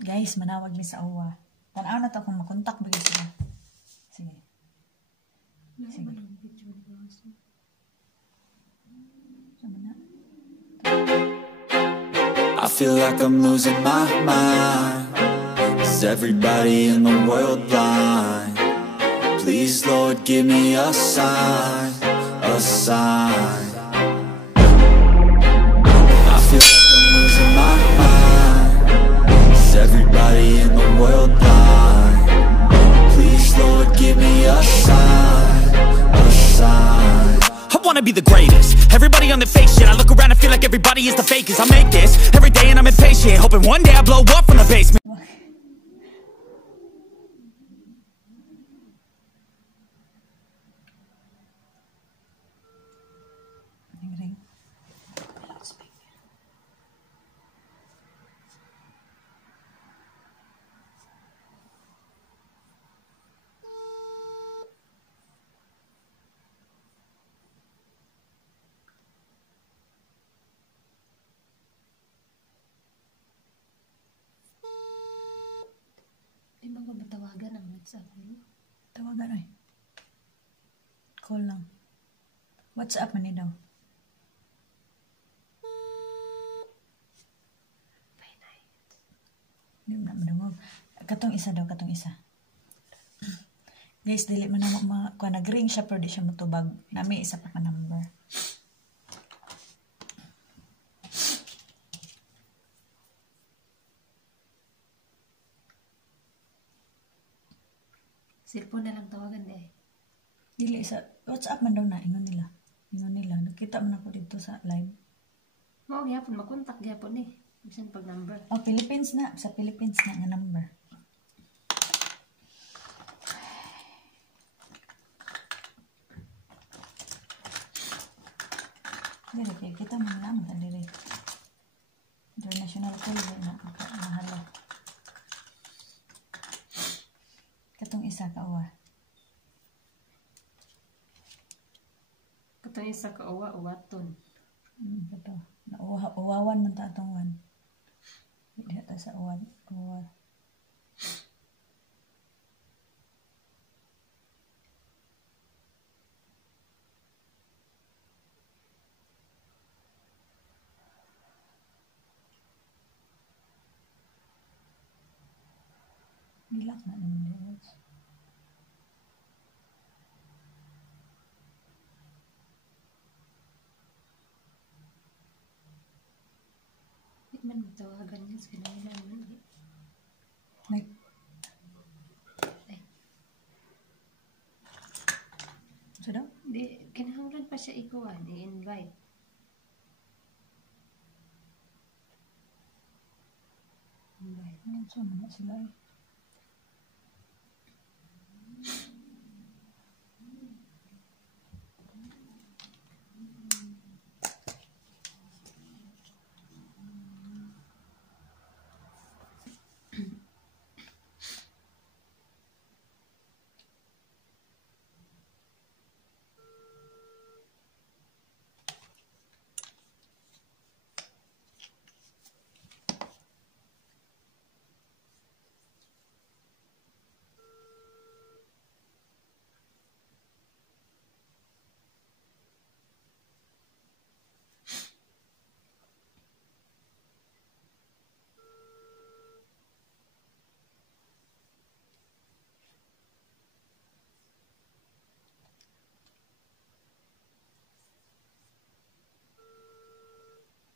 Guys, manawag mi sa uwa. Tanaw na to kung makontak ba sila. Sige. Sige. I feel like I'm losing my mind. Is everybody in the world blind? Please, Lord, give me a sign, a sign. I feel like I'm losing my mind. Is everybody in the world blind? Please, Lord, give me a sign, a sign. I wanna be the greatest. Everybody on the fake shit. I look around and feel like everybody is the fakest. I make this every day and I'm impatient, hoping one day I blow up from the basement. Di ba ko batawagan ang WhatsApp mo? Tawagan ay. Call lang. WhatsApp man ni daw. Hindi mo na madungog. Katong isa daw, katong isa. Guys, dili man na kung nag-ring siya pero di siya matubag. Nami isa pa ka number. Cellphone na lang tawagan eh. Dili sa WhatsApp man daw na ingon nila. Ingon nila. Nakita man ako dito sa live. Oo, gyapon makontak gyapon eh. Bisan pag number. Oh, Philippines na. Sa Philippines na nga number. Dili, kaya kita man naman ka dili. International call na mahala. Katong isa ka uwa. Katong isa ka uwaton. Kato. Uwawan man ta atong wan. Hindi ata sa uwan. Uwa. Nilak na naman din. Di man tawagan niya sa kanila naman eh. Like, so daw? Di, kinahanglan pa siya ikuan, i-invite. Ano sa mga sila eh.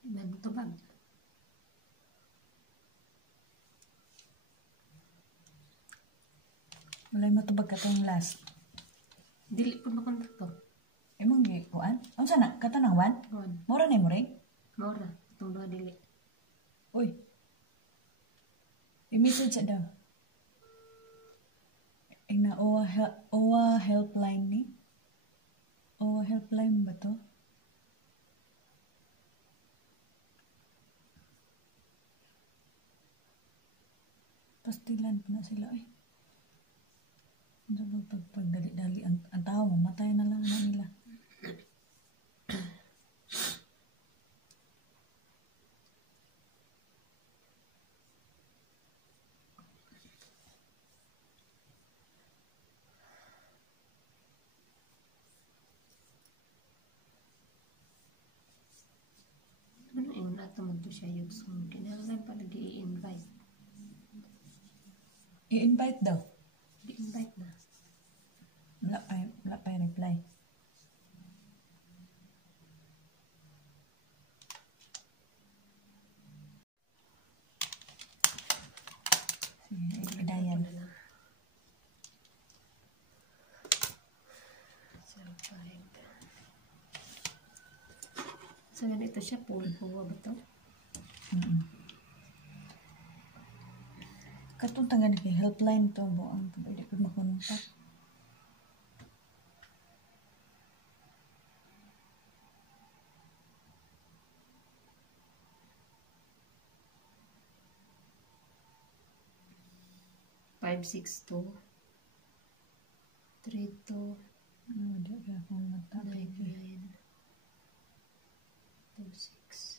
Di man tubag. Walay matubag katong last. Dili po makontak to. Imong gikuan? Ang sana? Katanang wan? Kuan. Mura na mo rin? Maura. Itong doha dili. Uy. I-message siya daw. Ang na OWA helpline ni? OWA helpline ba to? Pastilan pa na sila eh. Ano ba pagdali-dali ang tao, mamatay na lang na nila. naman to siya yun. So, kinahanglan pa lagi i-invite. I-invite daw. I-invite na. Wala pa yung reply. Sige, i-dial. So, ganito siya. Puwa ba to? Katong tangan kay helpline to mo ang pwede ko makontak. Five, 6, 2, 3, 2, Di ka akong 9, matapig. 9, 2, 6.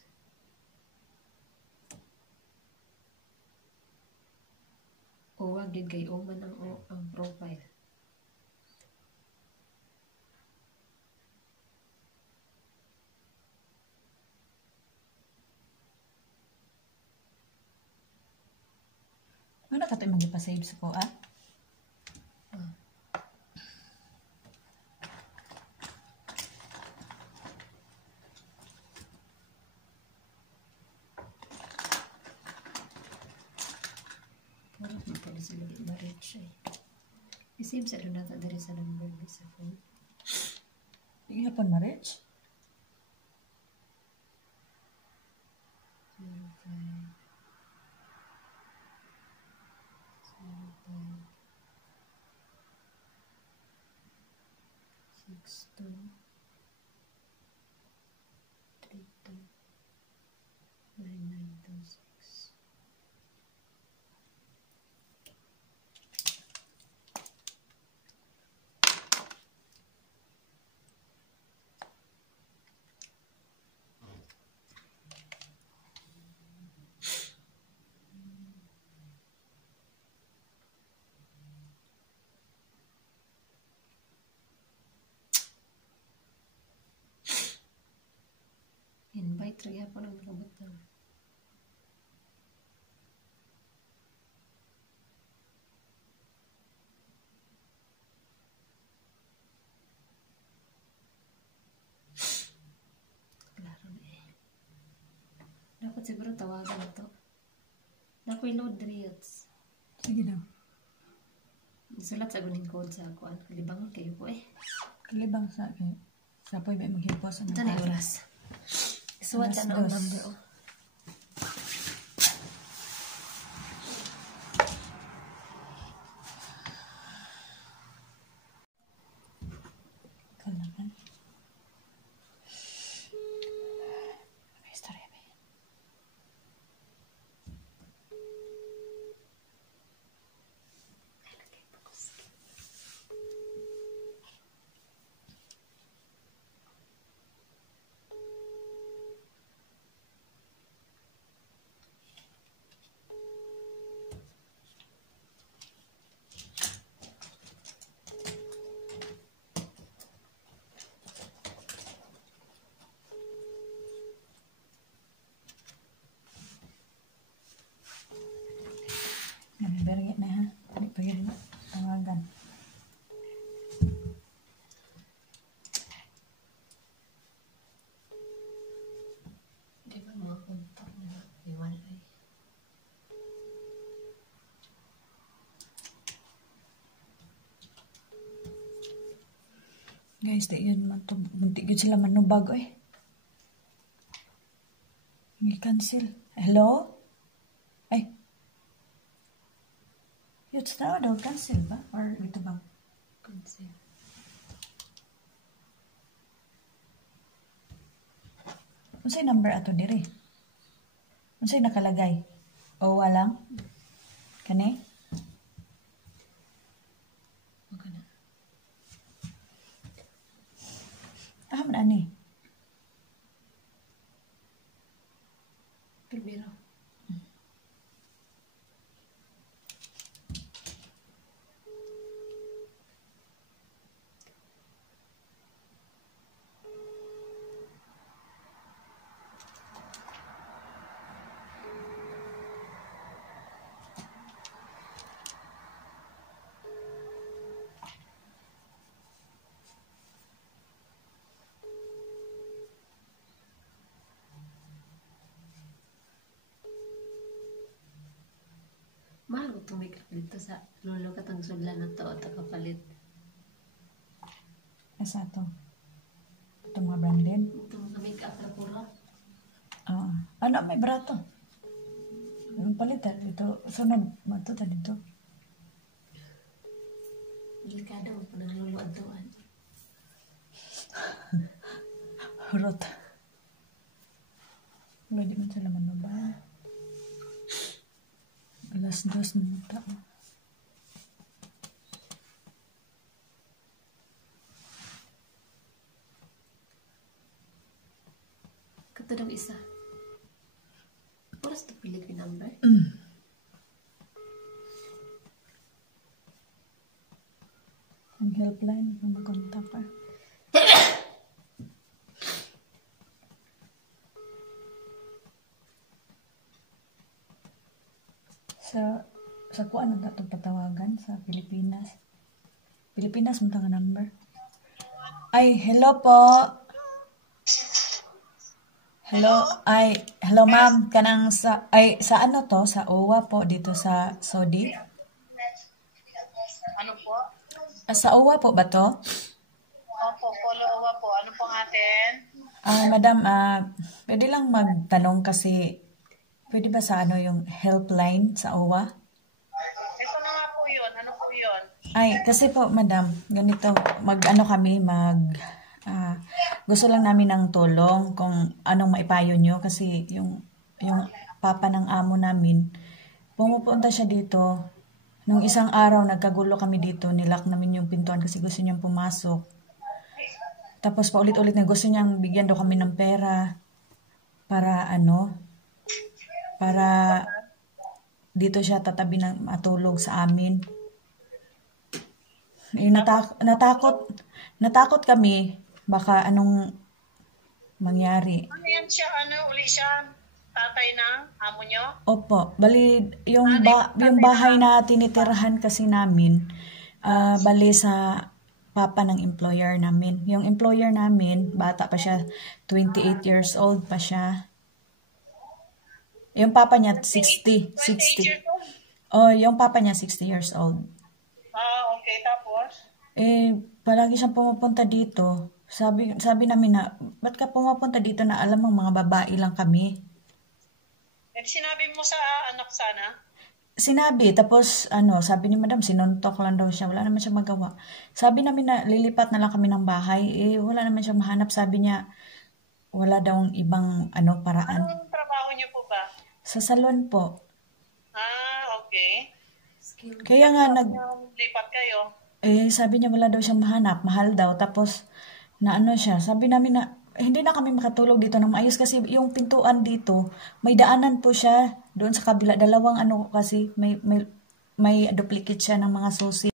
O wag din kay Oman ang profile. Ano ka ito yung mag-save sa ko, ah? Parang hindi pala sila ma-reach eh. I-save sa doon natin dari sa number ni sa phone. Hindi ka pa ma-reach? 05, 05, 6, 2, 3, 2, 9, 9, 2, 6. Invite rin ako ng robot na. Klaro na eh. Dapat siguro tawagan na to. Nako'y load reels. Sige daw. Sulat sa guning code sa ako. Kalibangan kayo po eh. Kalibang sa akin. Sa po may maghipos ang Ito na yung oras. Suwat sa ang Alas 2. number oh. Kalaman. May istorya ba yan? Nabibirgit na ha. Hindi pa yun tawagan. Di ba mga kontak na iwan ay. Guys, di yun man to. Bunti yun sila manubag eh. Hindi cancel. Hello? Ay. Yun sa daw cancel ba? Or ito ba? Cancel. Unsay number ato diri? Unsay nakalagay? O walang? Kani? Okay na. Man ani. Primero. Mahal ko itong makeup dito sa lolo katang sudlan na to o kapalit. Asa to? Ito mga branded. Itong mga makeup na puro. Ano, may barato. Anong palitan? Ito, sunod. Matuta dito. Delikado mo pa ng lolo adoan. Hurot. Pwede man sila manubay. Alas 2 na tao. Kato daw isa. Oras to Philippine number. Ang helpline, kung makontak ka. Sa kuan na itong patawagan sa Pilipinas. Pilipinas mo nga number. Ay, hello po. Hello ma'am, kanang sa ano to, sa OWA po dito sa Saudi? Ano po? Sa OWA po ba to? Opo, OWA po. Ano pong atin? Madam, pwede lang magtanong kasi pwede ba sa ano yung helpline sa OWA? Ito na nga po yun. Ano po yun? Ay, kasi po madam, ganito, gusto lang namin ng tulong kung anong maipayo nyo kasi yung papa ng amo namin, pumupunta siya dito. Nung isang araw, nagkagulo kami dito, nilak namin yung pintuan kasi gusto niyang pumasok. Tapos paulit-ulit na gusto niyang bigyan daw kami ng pera para dito siya tatabi ng matulog sa amin. Natakot kami. Baka anong mangyari. Ano yan siya? Ano uli siya? Tatay ng amo nyo? Opo. Bali, yung bahay na tinitirahan kasi namin, bali sa papa ng employer namin. Yung employer namin, bata pa siya, 28 years old pa siya. Yung papa niya, 60. 28 years old? Oh, yung papa niya, 60 years old. Okay. Tapos? Palagi siyang pumupunta dito. Sabi namin na, ba't ka pumapunta dito na alam mong mga babae lang kami? Sinabi mo sa anak sana? Sinabi, tapos sabi ni madam, sinuntok lang daw siya. Wala naman siya magawa. Sabi namin na lilipat na lang kami ng bahay. Wala naman siya mahanap. Sabi niya, wala daw ibang paraan. Anong trabaho niyo po ba? Sa salon po. Okay. Kaya nga Lipat kayo? sabi niya wala daw siyang mahanap. Mahal daw. Tapos, siya. Sabi namin na, hindi na kami makatulog dito ng maayos kasi yung pintuan dito, may daanan po siya doon sa kabila. Dalawang kasi, may duplicate siya ng mga susi.